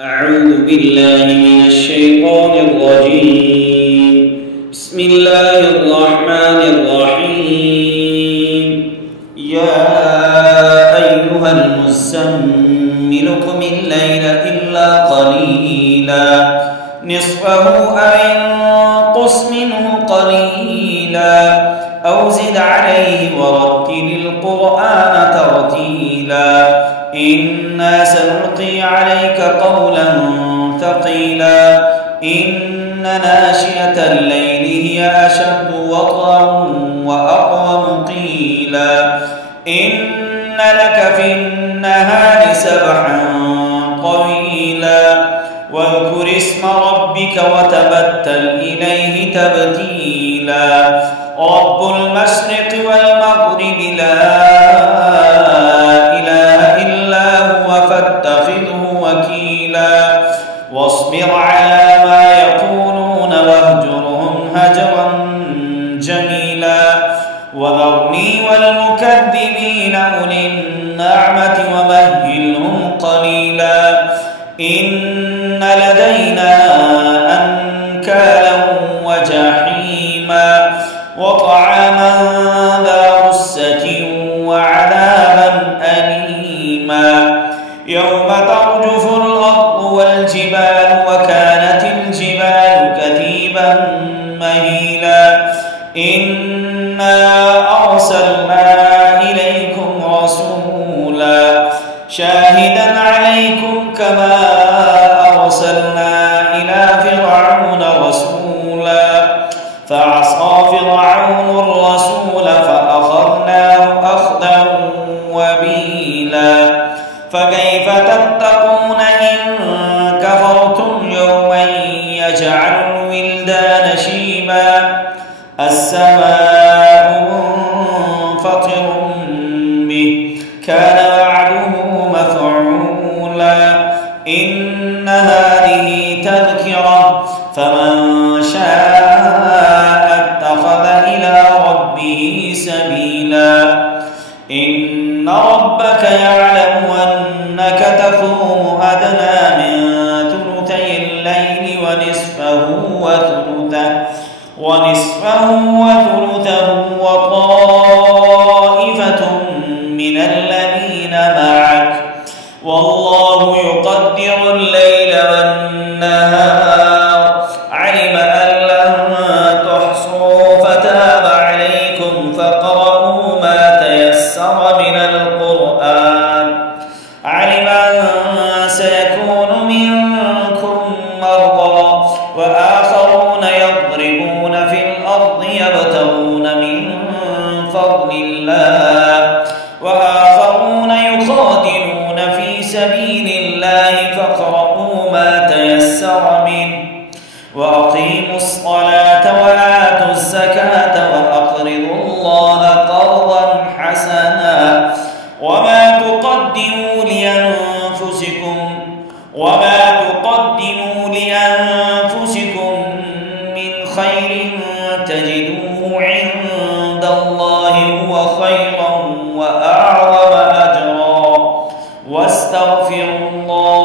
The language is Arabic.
أعوذ بالله من الشيطان الرجيم. بسم الله الرحمن الرحيم. يا أيها المزمل قم الليل إلا قليلا نصفه أو انقص منه قليلا أو زد عليه ورتل القرآن ترتيلا إنا سنلقي عليك قولا ثقيلا إن ناشئة الليل هي أشد وطئا وأقوم قيلا إن لك في النهار سبحا طويلا واذكر اسم ربك وتبتل إليه تبتيلا رب المشرق والمغرب لا فاتخذه وكيلا واصبر على ما يقولون واهجرهم هجرا جميلا وذرني والمكذبين أولي النعمة ومهلهم قليلا إن لدينا أنكالا وجحيما وطعاما ذا غصة وعذابا أليما يوم ترجف الأرض والجبال وكانت الجبال كثيبا مهيلا إنا أرسلنا إليكم رسولا شاهدا عليكم كما أرسلنا إلى فرعون رسولا فعصى فرعون الرسول فأخذناه أخذا وبيلا فكيف تتقون إن كفرتم يوما يجعل الولدان شيبا السماء منفطر به كان وعده مفعولا إن هذه تذكرة فمن شاء اتخذ إلى ربه سبيلا إن ربك يعلم أنك تقوم أدنى من ثلثي الليل ونصفه وثلثه وطائفة من الذين معك والله يقدر الليل والنهار علم أن لن تحصوا فتاب عليكم فاقرؤوا ما تيسر من القرآن علم أن سيكون منكم مرضى وآخرون يضربون في الأرض يبتغون من فضل الله وآخرون يقاتلون في سبيل الله فاقرؤوا ما تيسر منه وأقيموا الصلاة وآتوا الزكاة وأقرضوا الله قرضا حسنا وما تقدموا لأنفسكم من خير تجدوه عند الله هو خيرا وأعظم أجرا واستغفروا الله